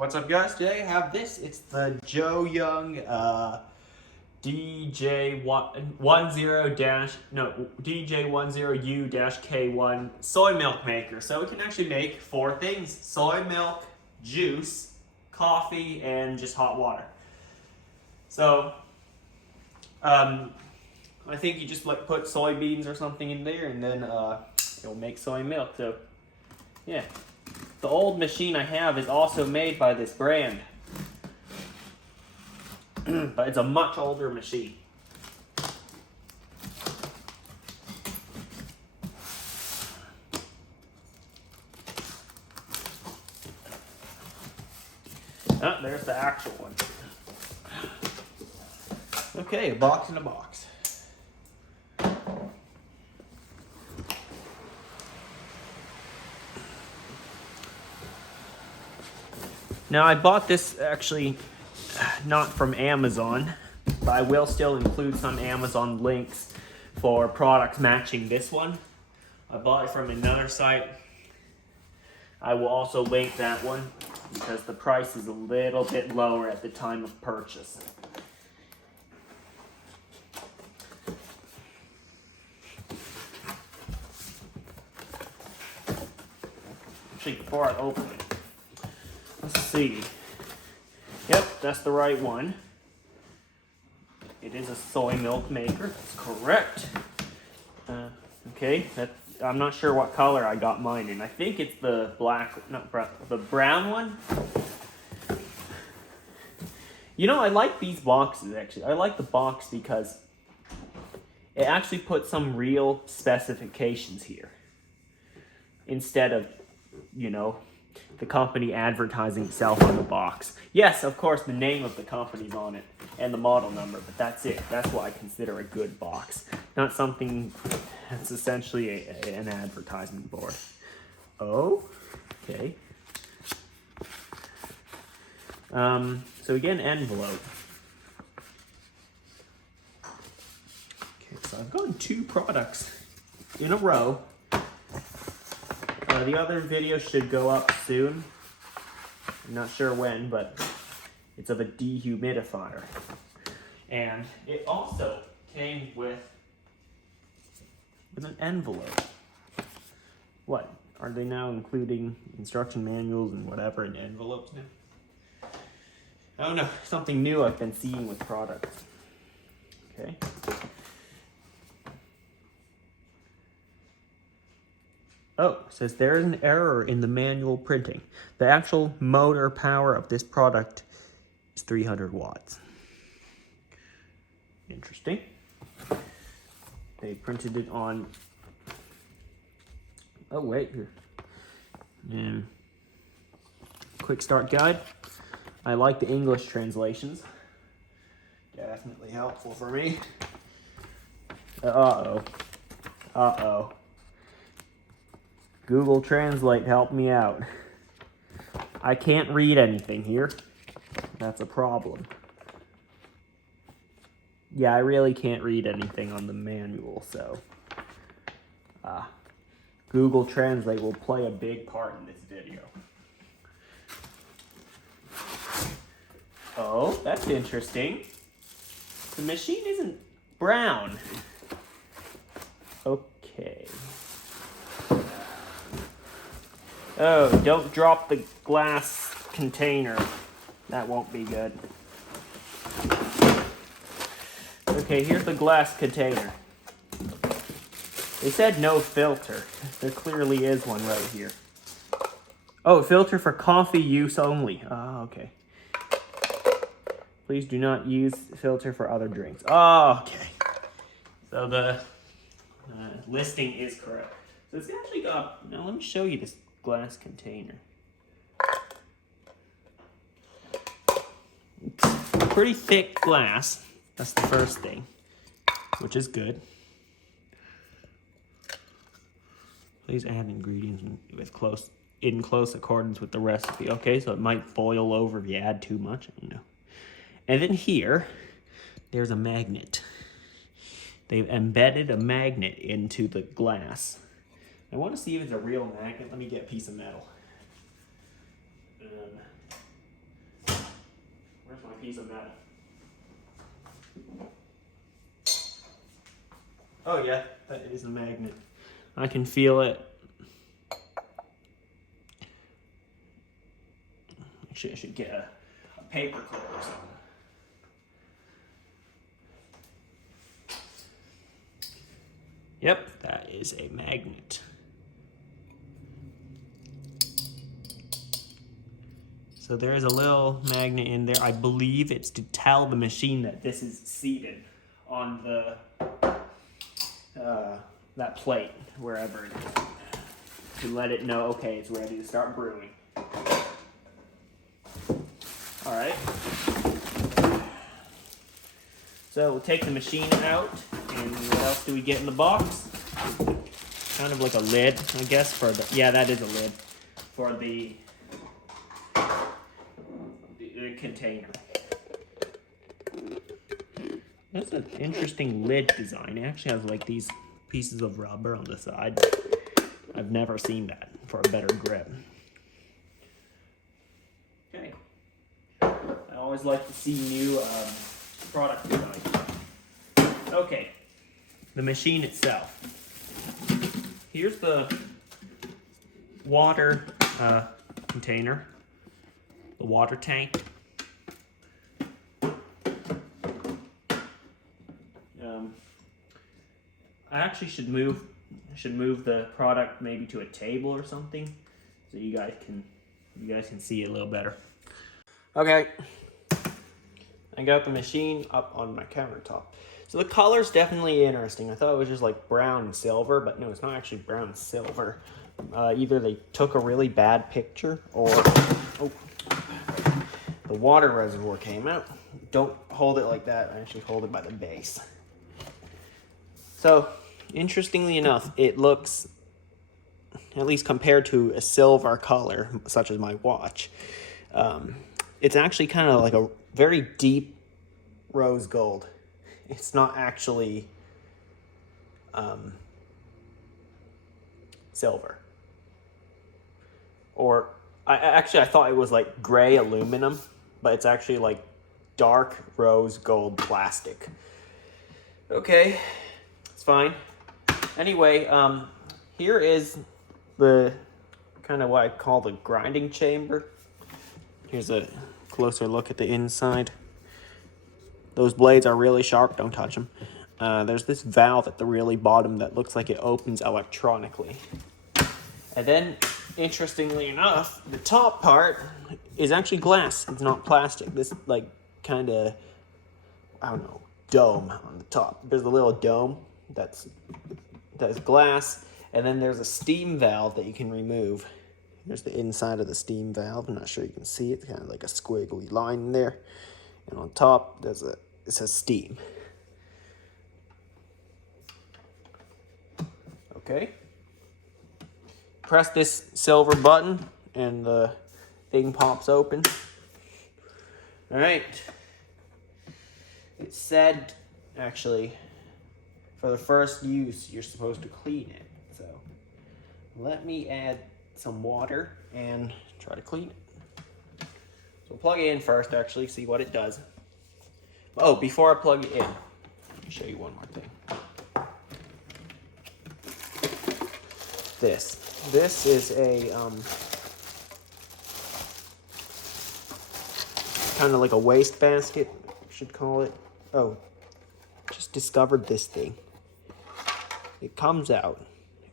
What's up, guys? Today I have this. It's the Joyoung DJ10U-K1 soy milk maker. So we can actually make 4 things: soy milk, juice, coffee, and just hot water. So I think you just put soybeans or something in there, and then it'll make soy milk. So yeah. The old machine I have is also made by this brand, but it's a much older machine. Oh, there's the actual one. Okay, a box in a box. Now, I bought this actually not from Amazon, but I will still include some Amazon links for products matching this one. I bought it from another site. I will also link that one because the price is a little bit lower at the time of purchase. Actually, before I open it, let's see. Yep, that's the right one. It is a soy milk maker. That's correct. Okay, I'm not sure what color I got mine in. I think it's the the brown one. You know, I like these boxes actually. I like the box because it actually puts some real specifications here instead of, you know, the company advertising itself on the box. Yes, of course, the name of the company's on it and the model number, but that's it. That's what I consider a good box. Not something that's essentially an advertisement board. Oh, okay. So we get an envelope. Okay, so I've gotten 2 products in a row. The other video should go up soon. I'm not sure when, but it's of a dehumidifier. And it also came with an envelope. What? Are they now including instruction manuals and whatever in envelopes now? I don't know. Something new I've been seeing with products. Okay. Oh, it says there is an error in the manual printing. The actual motor power of this product is 300 watts. Interesting. They printed it on... Oh, wait. Here. Quick start guide. I like the English translations. Definitely helpful for me. Uh-oh. Uh-oh. Google Translate, help me out. I can't read anything here. That's a problem. Yeah, I really can't read anything on the manual, so... Google Translate will play a big part in this video. Oh, that's interesting. The machine isn't brown. Okay. Oh, don't drop the glass container. That won't be good. Okay, here's the glass container. They said no filter. There clearly is one right here. Oh, filter for coffee use only. Oh, okay. Please do not use filter for other drinks. Oh, okay. So the listing is correct. So it's actually got... Now let me show you this glass container. It's pretty thick glass. That's the first thing, which is good. Please add ingredients in close accordance with the recipe. Okay, so it might boil over if you add too much. I don't know. And then here, there's a magnet. They've embedded a magnet into the glass. I want to see if it's a real magnet. Let me get a piece of metal. Where's my piece of metal? Oh yeah, that is a magnet. I can feel it. Actually, I should get a paper clip or something. Yep, that is a magnet. So there is a little magnet in there. I believe it's to tell the machine that this is seated on the that plate, wherever it is, to let it know, okay, it's ready to start brewing. All right. So we'll take the machine out, and what else do we get in the box? Kind of like a lid, I guess, for the, yeah, that is a lid, for the container. That's an interesting lid design. It actually has like these pieces of rubber on the side. I've never seen that for a better grip. Okay. I always like to see new product design. Okay. The machine itself. Here's the water container, the water tank. I actually should move the product maybe to a table or something, so you guys can see it a little better. Okay, I got the machine up on my countertop. So the color's definitely interesting. I thought it was just like brown and silver, but no, it's not actually brown and silver. Either they took a really bad picture, or the water reservoir came out. Don't hold it like that. Actually hold it by the base. So, interestingly enough, it looks, at least compared to a silver color, such as my watch, it's actually kind of like a very deep rose gold. It's not actually silver. Or, I thought it was like gray aluminum, but it's actually like dark rose gold plastic. Okay. It's fine. Anyway, here is the kind of what I call the grinding chamber. Here's a closer look at the inside. Those blades are really sharp, don't touch them. There's this valve at the really bottom that looks like it opens electronically. And then, interestingly enough, the top part is actually glass. It's not plastic. This, like, kind of, I don't know, dome on the top. There's a little dome that's glass, and then there's a steam valve that you can remove. There's the inside of the steam valve. I'm not sure you can see it. It's kind of like a squiggly line in there. And on top, it says steam. Okay. Press this silver button, and the thing pops open. All right. It said, actually, for the first use, you're supposed to clean it. So let me add some water and try to clean it. So plug it in first, actually, see what it does. Oh, before I plug it in, let me show you one more thing. This is a kind of like a waste basket, I should call it. Oh, just discovered this thing. It comes out,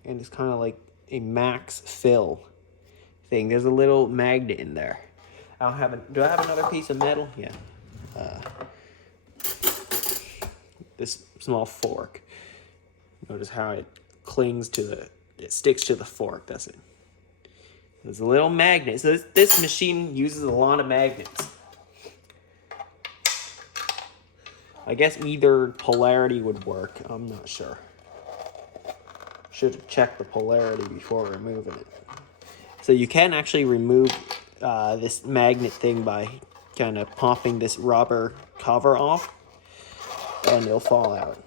and it's kind of like a max fill thing. There's a little magnet in there. Do I have another piece of metal? Yeah. This small fork. Notice how it clings to it sticks to the fork. That's it. There's a little magnet. So this machine uses a lot of magnets. I guess either polarity would work. I'm not sure. Should have checked the polarity before removing it. So you can actually remove this magnet thing by kind of popping this rubber cover off, and it'll fall out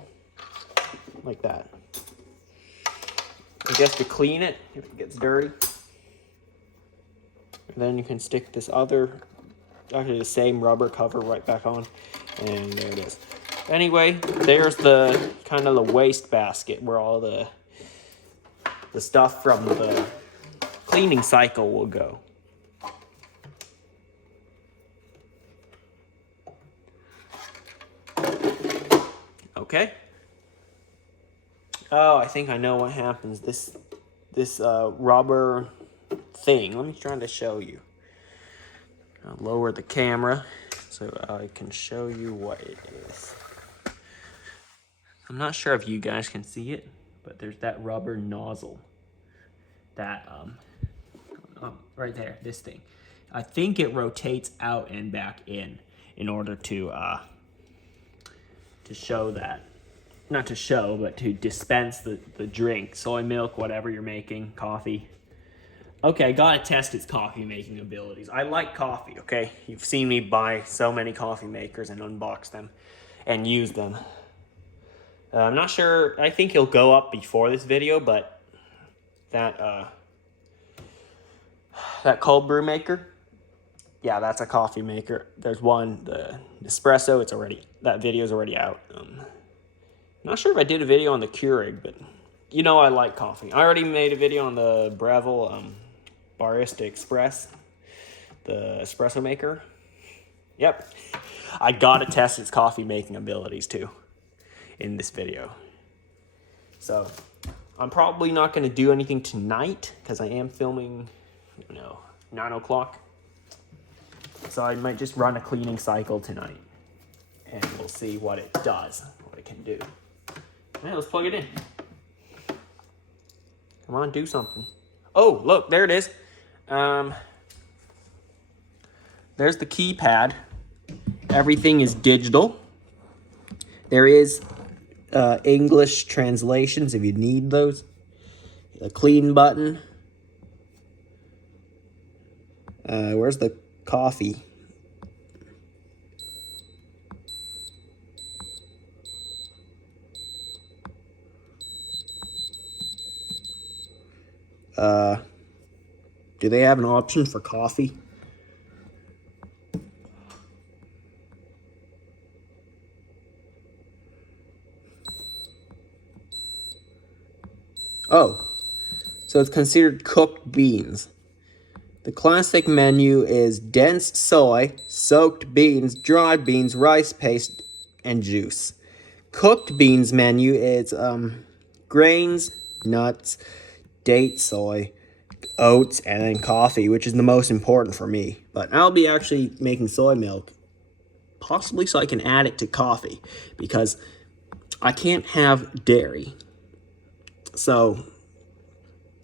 like that. I guess to clean it if it gets dirty. And then you can stick this other actually the same rubber cover right back on, and there it is. Anyway, there's the kind of the waste basket where all the stuff from the cleaning cycle will go. Okay. Oh, I think I know what happens. This rubber thing. Let me try to show you. I'll lower the camera so I can show you what it is. I'm not sure if you guys can see it, but there's that rubber nozzle. That right there, this thing. I think it rotates out and back in order to show that. Not to show, but to dispense the drink, soy milk, whatever you're making, coffee. Okay, I gotta test its coffee making abilities. I like coffee, okay? You've seen me buy so many coffee makers and unbox them and use them. I'm not sure, I think he'll go up before this video, but that cold brew maker, yeah, that's a coffee maker. There's one, the espresso, that video's already out. Not sure if I did a video on the Keurig, but you know I like coffee. I already made a video on the Breville Barista Express, the espresso maker. Yep, I gotta test its coffee making abilities too in this video. So I'm probably not gonna do anything tonight because I am filming, 9 o'clock. So I might just run a cleaning cycle tonight and we'll see what it does, what it can do. Yeah, let's plug it in. Come on, do something. Oh, look, there it is. There's the keypad. Everything is digital. There is English translations if you need those. The clean button. Where's the coffee? Do they have an option for coffee? Oh, so it's considered cooked beans. The classic menu is dense soy, soaked beans, dried beans, rice paste, and juice. Cooked beans menu is grains, nuts, date soy, oats, and then coffee, which is the most important for me. But I'll be actually making soy milk, possibly so I can add it to coffee, because I can't have dairy. So,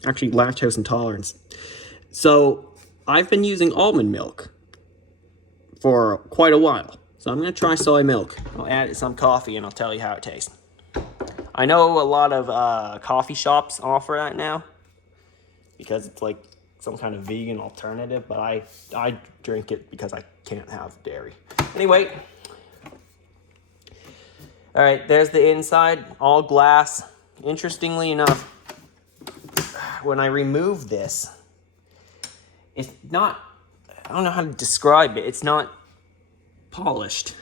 actually lactose intolerance. So, I've been using almond milk for quite a while. So I'm going to try soy milk. I'll add some coffee and I'll tell you how it tastes. I know a lot of coffee shops offer that now because it's like some kind of vegan alternative, but I drink it because I can't have dairy. Anyway, all right, there's the inside, all glass. Interestingly enough, when I remove this, it's not, I don't know how to describe it. It's not polished,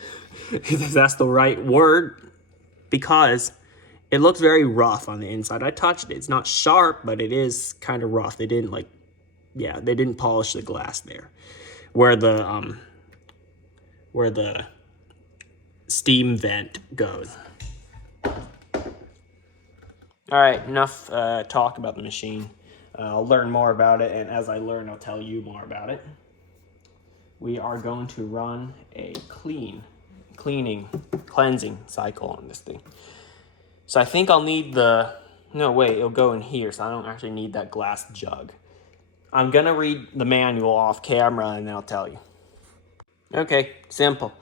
if that's the right word, because it looks very rough on the inside. I touched it. It's not sharp, but it is kind of rough. They didn't they didn't polish the glass there. Where the steam vent goes. All right, enough talk about the machine. I'll learn more about it, and as I learn, I'll tell you more about it. We are going to run a cleansing cycle on this thing. So I think I'll need it'll go in here, so I don't actually need that glass jug. I'm gonna read the manual off camera and then I'll tell you. Okay, simple.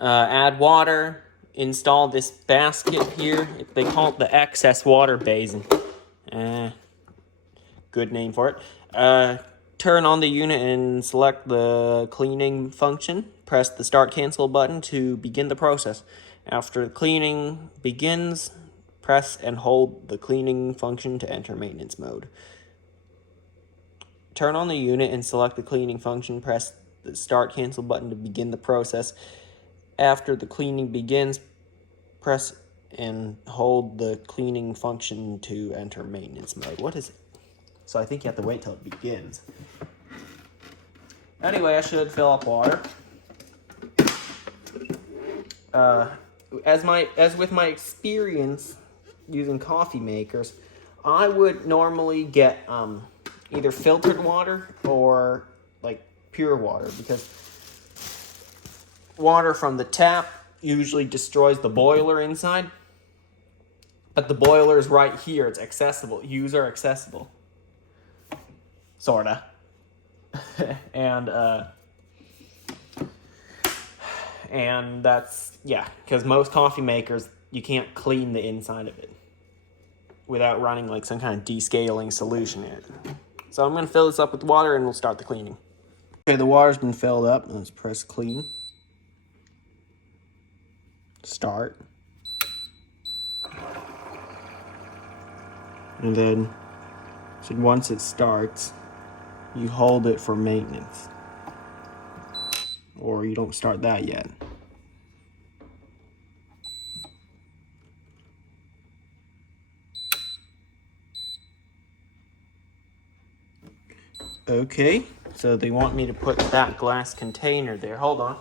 Add water, install this basket here. They call it the excess water basin. Good name for it. Turn on the unit and select the cleaning function. Press the start cancel button to begin the process. After the cleaning begins, press and hold the cleaning function to enter maintenance mode. Turn on the unit and select the cleaning function. Press the start cancel button to begin the process. After the cleaning begins, press and hold the cleaning function to enter maintenance mode. What is it? So I think you have to wait till it begins. Anyway, I should fill up water. As with my experience using coffee makers, I would normally get either filtered water or like pure water, because water from the tap usually destroys the boiler inside. But the boiler is right here. It's accessible, user accessible, sorta. And that's, yeah, because most coffee makers, you can't clean the inside of it without running like some kind of descaling solution in it. So I'm going to fill this up with water and we'll start the cleaning. Okay, the water's been filled up. Let's press clean. Start. And then, so once it starts, you hold it for maintenance. Or you don't start that yet. Okay, so they want me to put that glass container there. Hold on.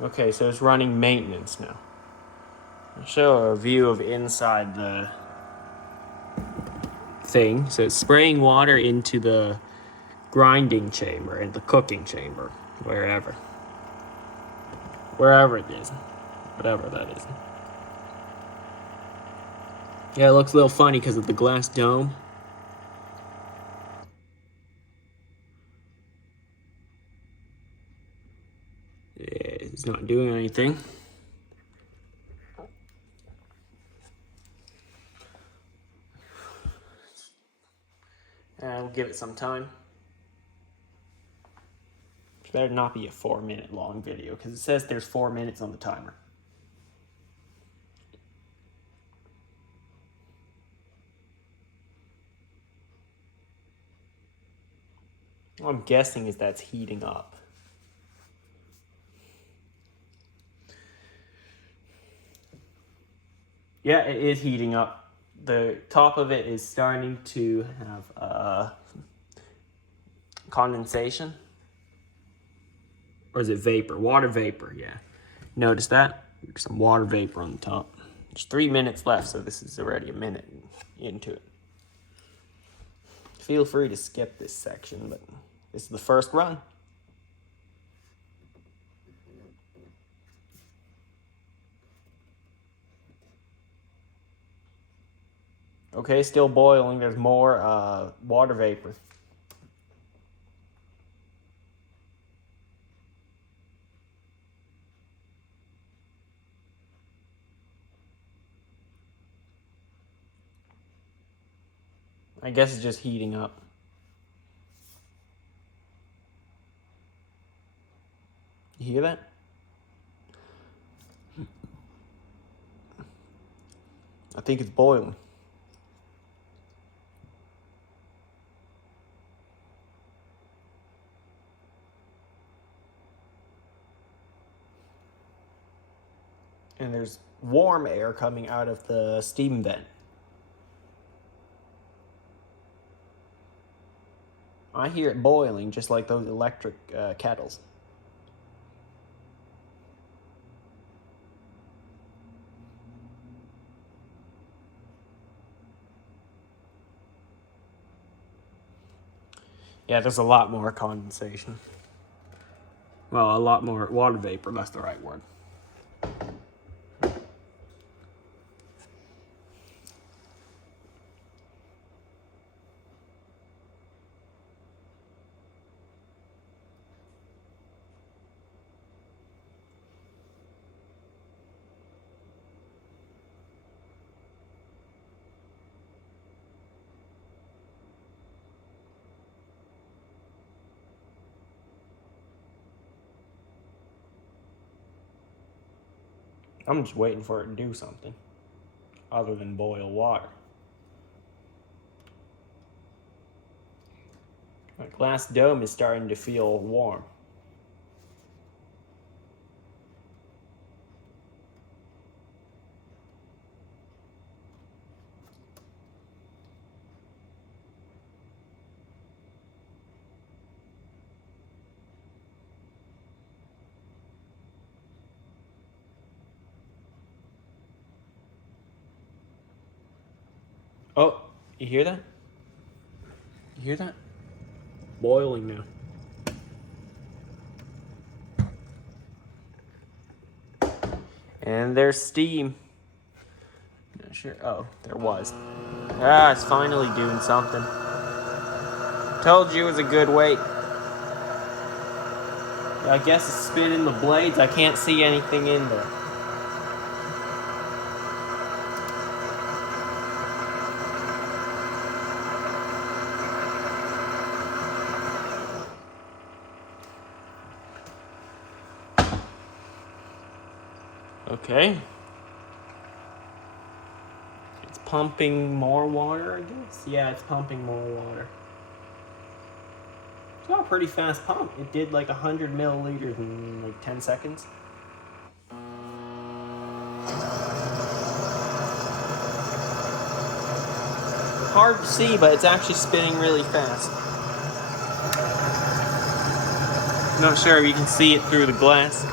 Okay, so it's running maintenance now. I'll show a view of inside the thing. So it's spraying water into the grinding chamber and the cooking chamber, wherever it is, whatever that is. Yeah, it looks a little funny because of the glass dome. Yeah, it's not doing anything. We'll give it some time. It better not be a 4-minute long video because it says there's 4 minutes on the timer. What I'm guessing is that's heating up. Yeah, it is heating up. The top of it is starting to have condensation. Or is it vapor? Water vapor, yeah. Notice that? There's some water vapor on the top. There's 3 minutes left, so this is already a minute into it. Feel free to skip this section, but this is the first run. Okay, still boiling. There's more water vapor. I guess it's just heating up. You hear that? I think it's boiling. And there's warm air coming out of the steam vent. I hear it boiling just like those electric kettles. Yeah, there's a lot more condensation. Well, a lot more water vapor, that's the right word. I'm just waiting for it to do something other than boil water. My glass dome is starting to feel warm. Oh, you hear that? You hear that? Boiling now. And there's steam. Not sure. Oh, there was. Ah, it's finally doing something. Told you it was a good wait. I guess it's spinning the blades. I can't see anything in there. Okay. It's pumping more water, I guess. Yeah, it's pumping more water. It's got a pretty fast pump. It did like 100 milliliters in like 10 seconds. Hard to see, but it's actually spinning really fast. Not sure if you can see it through the glass.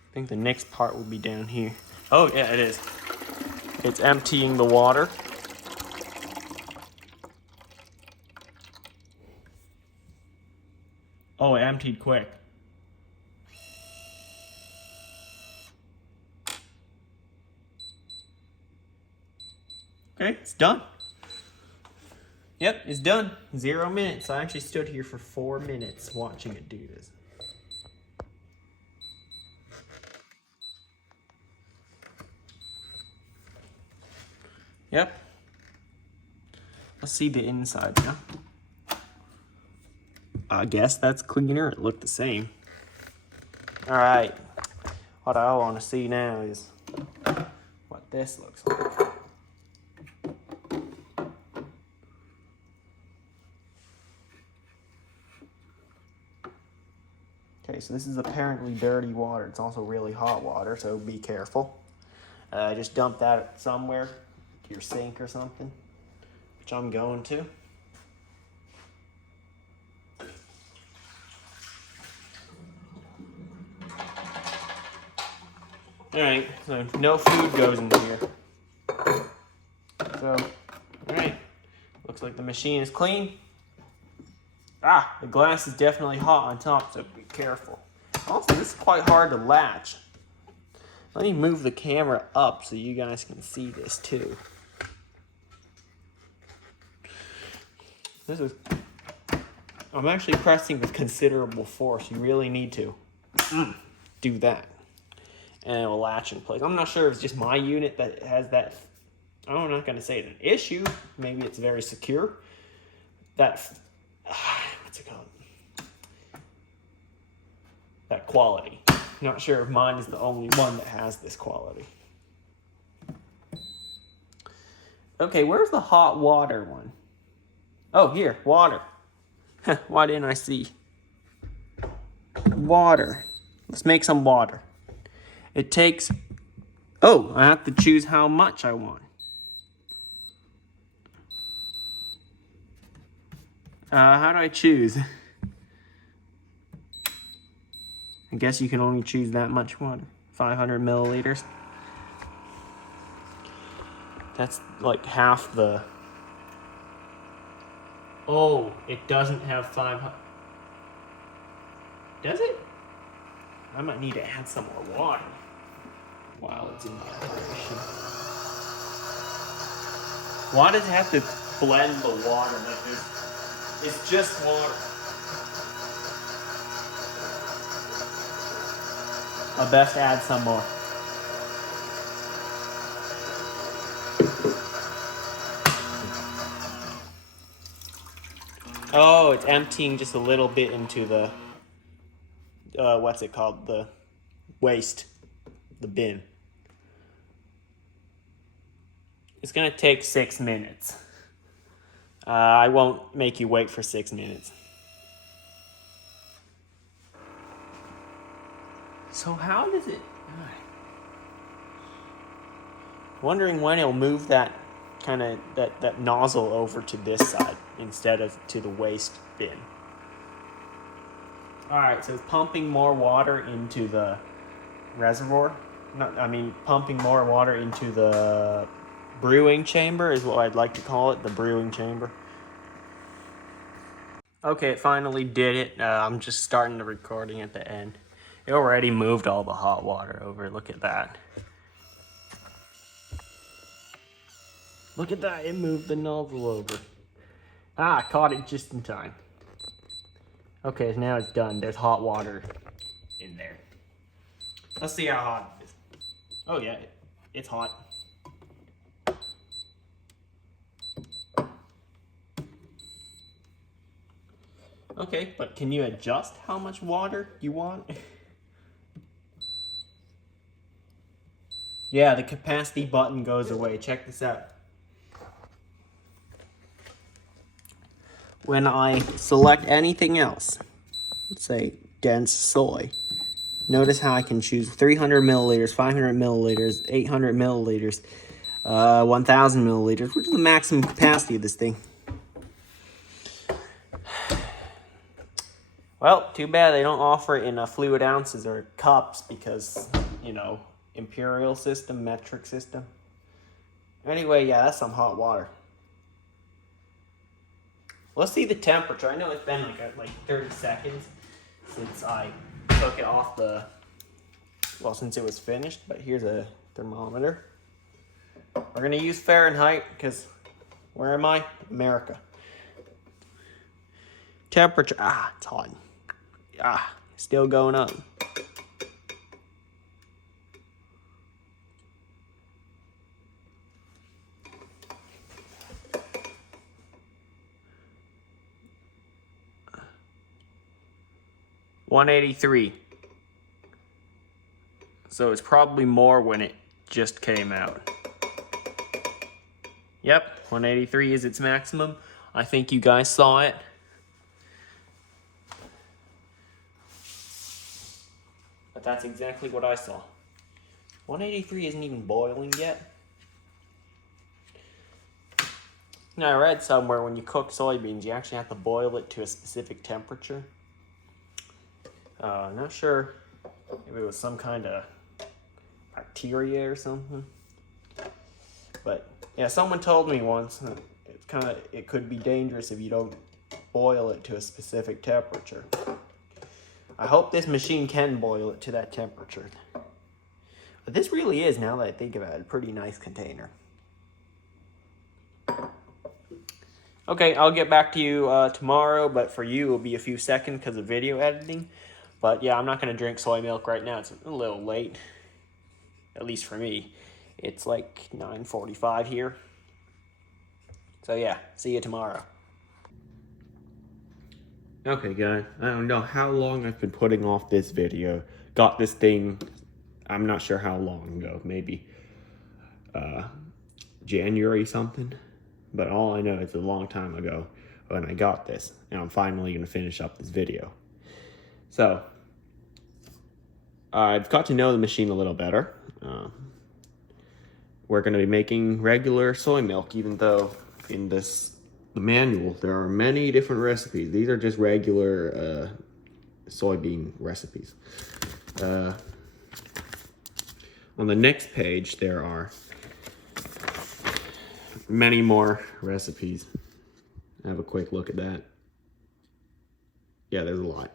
I think the next part will be down here. Oh, yeah, it is. It's emptying the water. Oh, it emptied quick. Okay, it's done. Yep, it's done. 0 minutes. I actually stood here for 4 minutes watching it do this. Yep. Let's see the inside now. I guess that's cleaner. It looked the same. Alright. What I want to see now is what this looks like. Okay, so this is apparently dirty water. It's also really hot water, so be careful. Just dump that somewhere, to your sink or something, which I'm going to. Alright, so no food goes in here. So, alright, looks like the machine is clean. Ah, the glass is definitely hot on top, so be careful. Also, this is quite hard to latch. Let me move the camera up so you guys can see this too. I'm actually pressing with considerable force. You really need to do that. And it will latch in place. I'm not sure if it's just my unit that has that. I'm not going to say it's an issue. Maybe it's very secure. What's it called? That quality. Not sure if mine is the only one that has this quality. Okay, where's the hot water one? Oh, here, water. Why didn't I see? Water. Let's make some water. It takes... Oh, I have to choose how much I want. How do I choose? I guess you can only choose that much water. 500 milliliters. That's like half the... Oh, it doesn't have 500... Does it? I might need to add some more water while it's in the operation. Why does it have to blend the water like this? It's just water. I'll best add some more. Oh, it's emptying just a little bit into the, what's it called? The waste, the bin. It's gonna take 6 minutes. I won't make you wait for 6 minutes. So how does it... Wondering when it'll move that kind of that nozzle over to this side instead of to the waste bin. All right, so it's pumping more water into the reservoir. Pumping more water into the brewing chamber is what I'd like to call it, the brewing chamber. Okay, it finally did it. I'm just starting the recording at the end. It already moved all the hot water over. Look at that. Look at that, it moved the nozzle over. I caught it just in time. Okay, so now it's done. There's hot water in there. Let's see how hot it is. Oh yeah, it's hot. Okay, but can you adjust how much water you want? Yeah, the capacity button goes away. Check this out. When I select anything else, let's say dense soy, notice how I can choose 300 milliliters, 500 milliliters, 800 milliliters, 1000 milliliters, which is the maximum capacity of this thing. Well, too bad they don't offer it in fluid ounces or cups because, you know, imperial system, metric system. Anyway, yeah, that's some hot water. Let's see the temperature. I know it's been like 30 seconds since I took it off since it was finished, but here's a thermometer. We're gonna use Fahrenheit because where am I? America. Temperature, it's hot. Still going up. $183. So it's probably more when it just came out. Yep, 183 is its maximum. I think you guys saw it. But that's exactly what I saw. 183 isn't even boiling yet. Now, I read somewhere when you cook soybeans, you actually have to boil it to a specific temperature. Not sure if it was some kind of bacteria or something. But yeah, someone told me once it could be dangerous if you don't boil it to a specific temperature. I hope this machine can boil it to that temperature. But this really is, now that I think about it, a pretty nice container. Okay, I'll get back to you tomorrow, but for you it'll be a few seconds because of video editing. But yeah, I'm not going to drink soy milk right now. It's a little late, at least for me. It's like 9:45 here. So yeah, see you tomorrow. Okay guys, I don't know how long I've been putting off this video. Got this thing, I'm not sure how long ago, maybe January something. But all I know is a long time ago when I got this, and I'm finally going to finish up this video. So, I've got to know the machine a little better. We're going to be making regular soy milk, even though in the manual there are many different recipes. These are just regular soybean recipes. On the next page there are many more recipes. Have a quick look at that. Yeah, there's a lot.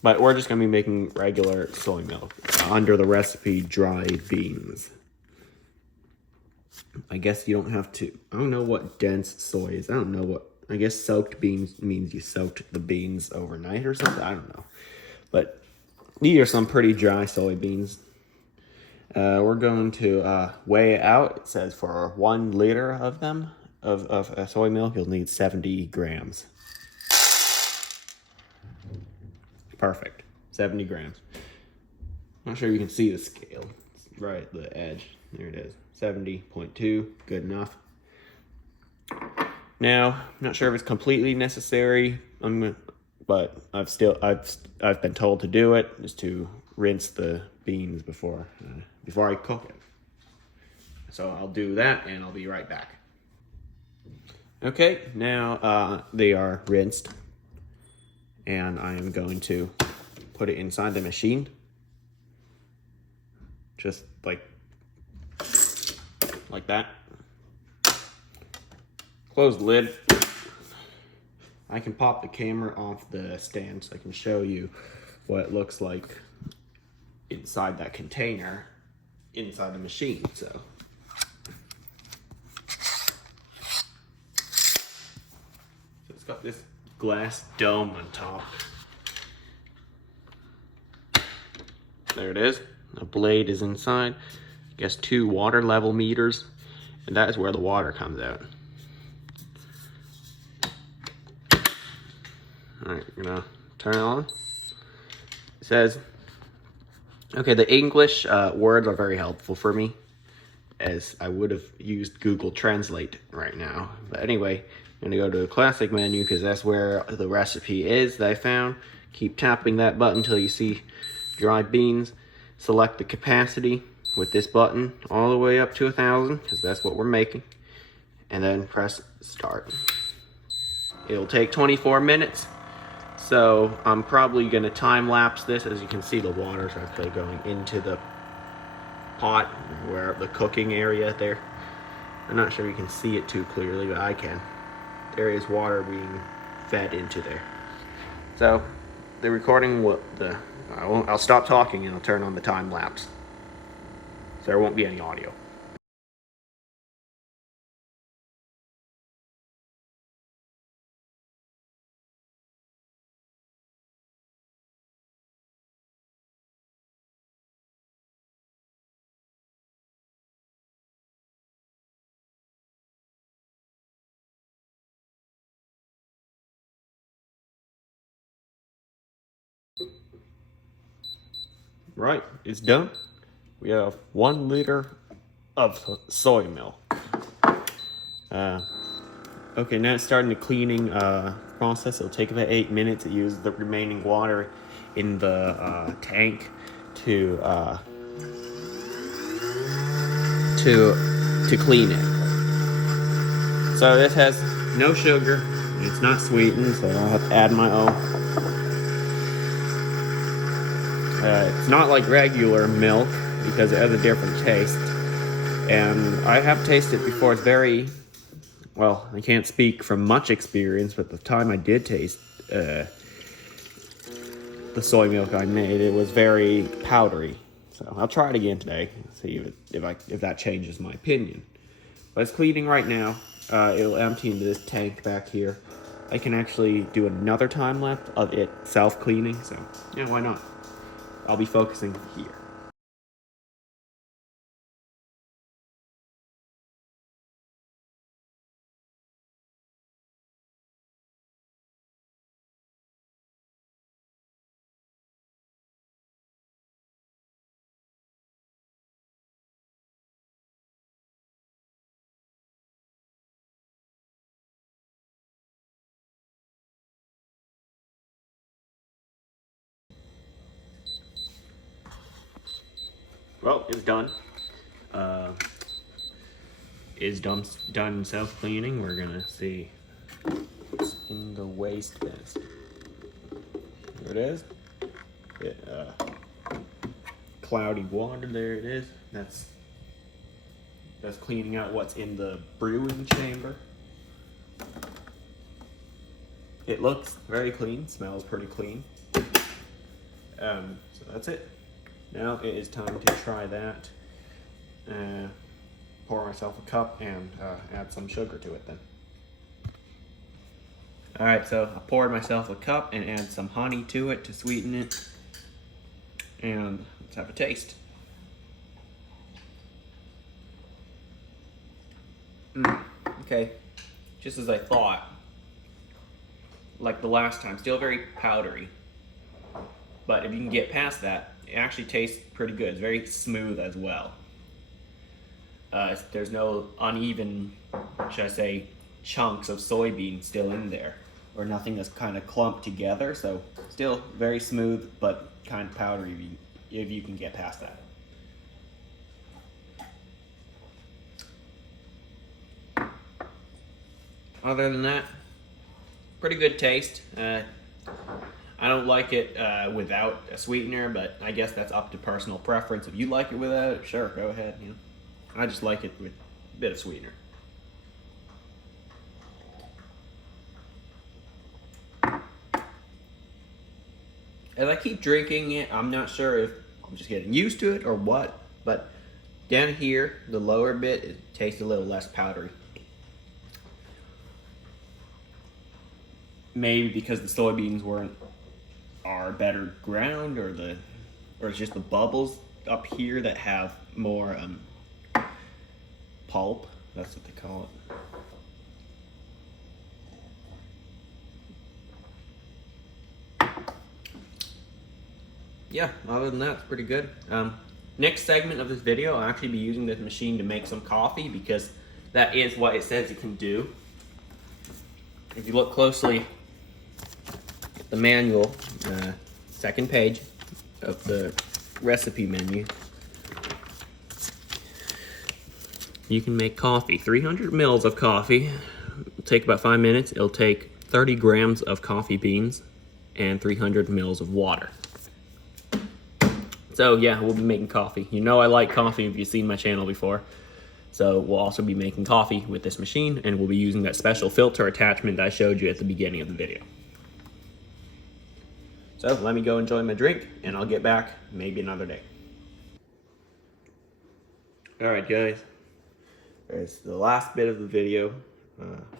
But we're just going to be making regular soy milk under the recipe dry beans. I guess you don't have to... I don't know what dense soy is. I don't know what... I guess soaked beans means you soaked the beans overnight or something. I don't know. But these are some pretty dry soybeans. We're going to weigh it out. It says for 1 liter of them, of soy milk, you'll need 70 grams. Perfect. 70 grams. Not sure you can see the scale. It's right at the edge. There it is. 70.2. Good enough. Now, I'm not sure if it's completely necessary, but I've been told to do it, is to rinse the beans before I cook it. So I'll do that, and I'll be right back. Okay, now they are rinsed, and I am going to put it inside the machine, just like that. Close the lid. I can pop the camera off the stand so I can show you what it looks like inside that container, inside the machine. So it's got this glass dome on top. There it is. A blade is inside. I guess 2 water level meters, and that is where the water comes out. Alright, I'm gonna turn it on. It says, okay, the English words are very helpful for me, as I would have used Google Translate right now. But anyway, I'm gonna go to the classic menu because that's where the recipe is that I found. Keep tapping that button until you see dried beans. Select the capacity with this button all the way up to 1,000 because that's what we're making. And then press start. It'll take 24 minutes. So I'm probably gonna time lapse this. As you can see, the water's actually going into the pot where the cooking area there. I'm not sure you can see it too clearly, but I can. There is water being fed into there. So the recording I'll stop talking and I'll turn on the time lapse. So there won't be any audio. Right, it's done. We have 1 liter of soy milk. Okay, now it's starting the cleaning process. It'll take about 8 minutes to use the remaining water in the tank to clean it. So this has no sugar. It's not sweetened, so I'll have to add my own. It's not like regular milk because it has a different taste. And I have tasted it before. It's very, well, I can't speak from much experience, but the time I did taste the soy milk I made, it was very powdery. So I'll try it again today, see if that changes my opinion. But it's cleaning right now. It'll empty into this tank back here. I can actually do another time lapse of it self-cleaning, so yeah, why not? I'll be focusing here. Well, it's done. Is done self-cleaning. We're gonna see what's in the waste basket. There it is. Cloudy water. There it is. That's cleaning out what's in the brewing chamber. It looks very clean. Smells pretty clean. So that's it. Now it is time to try that. Pour myself a cup and add some sugar to it then. Alright, so I poured myself a cup and add some honey to it to sweeten it. And let's have a taste. Okay, just as I thought. Like the last time, still very powdery. But if you can get past that, it actually tastes pretty good. It's very smooth as well. There's no uneven, should I say, chunks of soybean still in there, or nothing that's kind of clumped together. So still very smooth, but kind of powdery if you can get past that. Other than that, pretty good taste. I don't like it without a sweetener, but I guess that's up to personal preference. If you like it without it, sure, go ahead. You know, I just like it with a bit of sweetener. As I keep drinking it, I'm not sure if I'm just getting used to it or what, but down here, the lower bit, it tastes a little less powdery. Maybe because the soybeans are better ground, or it's just the bubbles up here that have more pulp. That's what they call it. Yeah, other than that, it's pretty good. Next segment of this video, I'll actually be using this machine to make some coffee, because that is what it says it can do. If you look closely at the manual, second page of the recipe menu, you can make coffee. 300 mils of coffee. It'll take about 5 minutes. It'll take 30 grams of coffee beans and 300 mils of water. So yeah, we'll be making coffee. You know I like coffee if you've seen my channel before. So we'll also be making coffee with this machine, and we'll be using that special filter attachment that I showed you at the beginning of the video. So let me go enjoy my drink, and I'll get back maybe another day. Alright guys, it's the last bit of the video.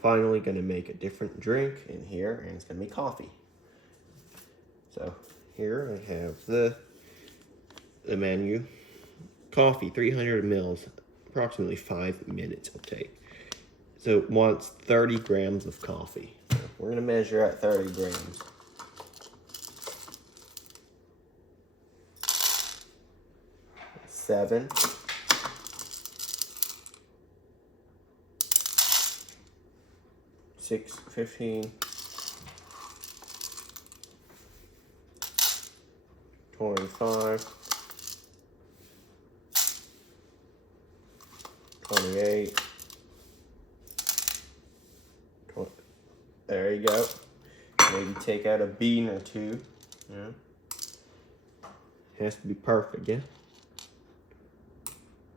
Finally gonna make a different drink in here, and it's gonna be coffee. So here I have the menu. Coffee, 300 mils, approximately 5 minutes it'll take. So it wants 30 grams of coffee. So we're gonna measure at 30 grams. Seven. 6, 15. 25. 28. There you go. Maybe take out a bean or two. Yeah. Has to be perfect, yeah.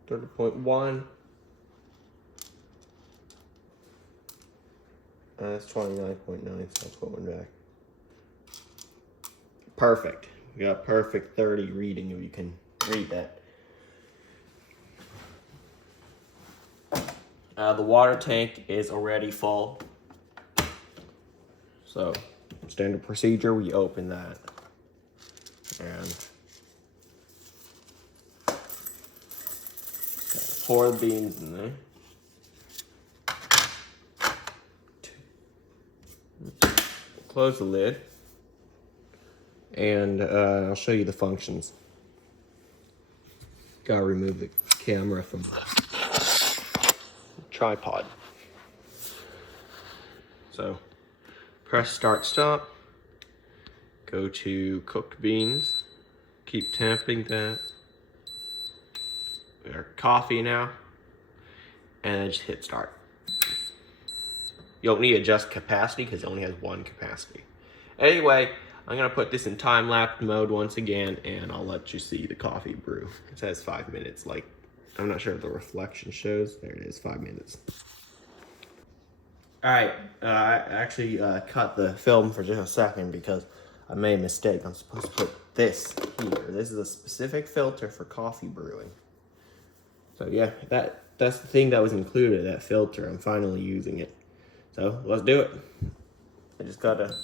30.1. That's 29.9, so I'll put one back. Perfect. We got perfect 30 reading, if you can read that. The water tank is already full. So, standard procedure, we open that. And pour the beans in there. Close the lid. And I'll show you the functions. Gotta remove the camera from the tripod. So, press start stop. Go to cooked beans. Keep tapping that. We are coffee now. And then just hit start. You don't need to adjust capacity because it only has one capacity. Anyway, I'm gonna put this in time-lapse mode once again, and I'll let you see the coffee brew. It says 5 minutes, like, I'm not sure if the reflection shows. There it is, 5 minutes. All right, I actually cut the film for just a second because I made a mistake. I'm supposed to put this here. This is a specific filter for coffee brewing. So yeah, that's the thing that was included, that filter. I'm finally using it. So let's do it. I just gotta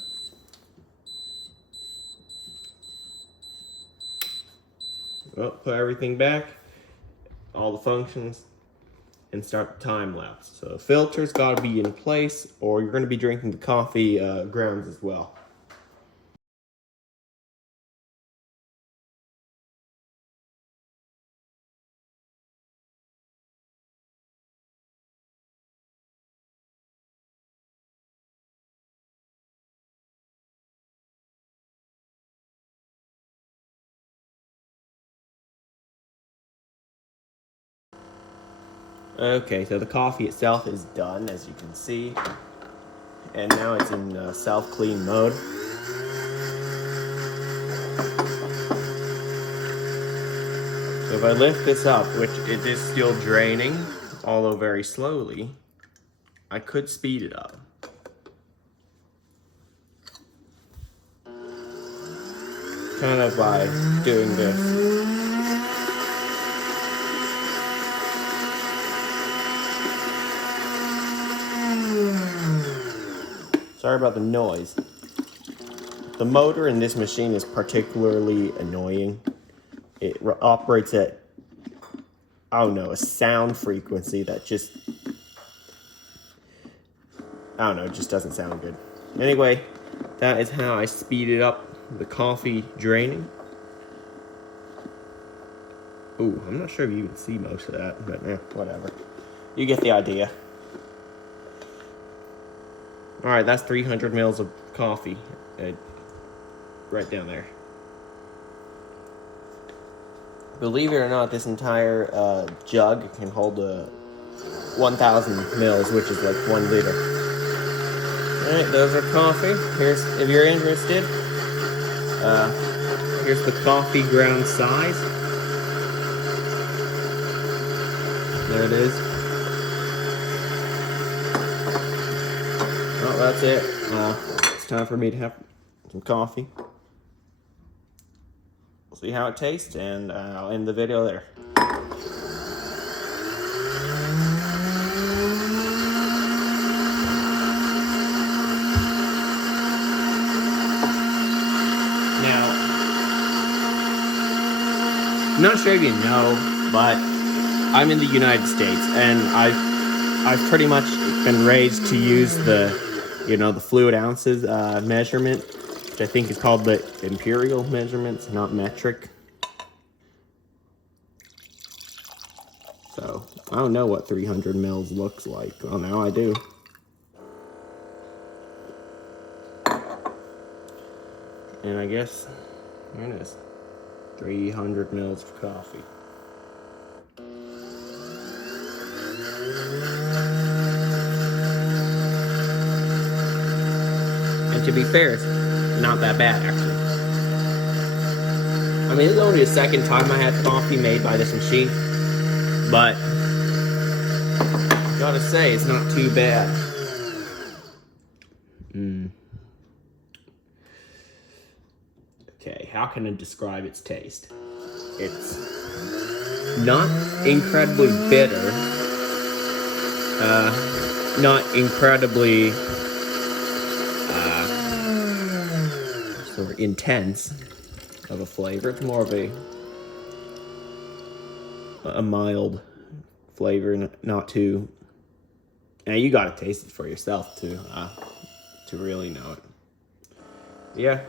put everything back, all the functions. and start the time lapse. So the filter's got to be in place, or you're going to be drinking the coffee grounds as well. Okay, so the coffee itself is done, as you can see. And now it's in self-clean mode. So if I lift this up, which it is still draining, although very slowly, I could speed it up. Kind of by doing this. Sorry about the noise. The motor in this machine is particularly annoying. It operates at, I don't know, a sound frequency that just, I don't know, it just doesn't sound good. Anyway, that is how I speeded up the coffee draining. Ooh, I'm not sure if you can see most of that, but whatever. You get the idea. Alright, that's 300 mils of coffee right down there. Believe it or not, this entire jug can hold 1,000 mils, which is like 1 liter. Alright, those are coffee. Here's, if you're interested, here's the coffee ground size. There it is. Oh, that's it. It's time for me to have some coffee. We'll see how it tastes, and I'll end the video there. Now, I'm not sure if you know, but I'm in the United States, and I've pretty much been raised to use the fluid ounces measurement, which I think is called the imperial measurements, not metric. So I don't know what 300 mils looks like. Well, now I do. And I guess there it is. 300 mils of coffee. And to be fair, it's not that bad, actually. I mean, this is only the second time I had coffee made by this machine, but I gotta say, it's not too bad. Okay, how can I describe its taste? It's not incredibly bitter, not incredibly sort of intense of a flavor. It's more of a mild flavor, not too. Now you gotta taste it for yourself to really know it. Yeah,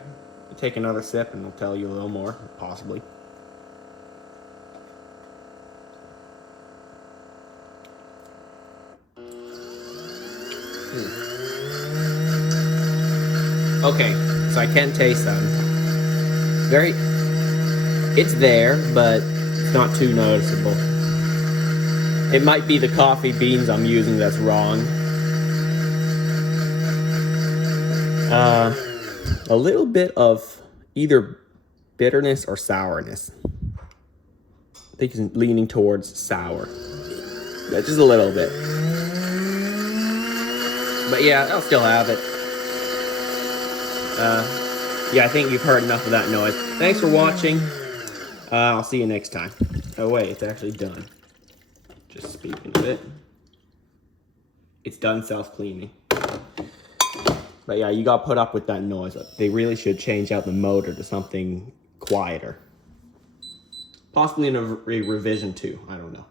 take another sip and I'll tell you a little more, possibly. Okay, so I can taste them. It's there, but it's not too noticeable. It might be the coffee beans I'm using that's wrong. A little bit of either bitterness or sourness. I think it's leaning towards sour. Yeah, just a little bit. But yeah, I'll still have it. Yeah, I think you've heard enough of that noise. Thanks for watching. I'll see you next time. Oh wait, it's actually done. Just speaking of it. It's done self-cleaning. But yeah, you got put up with that noise. They really should change out the motor to something quieter. Possibly in a revision 2, I don't know.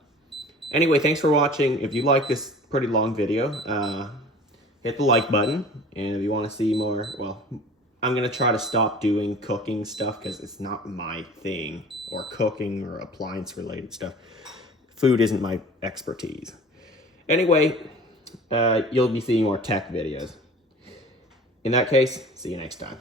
Anyway, thanks for watching. If you like this pretty long video, hit the like button. And if you want to see more, well, I'm going to try to stop doing cooking stuff because it's not my thing, or cooking or appliance related stuff. Food isn't my expertise. Anyway, you'll be seeing more tech videos. In that case, see you next time.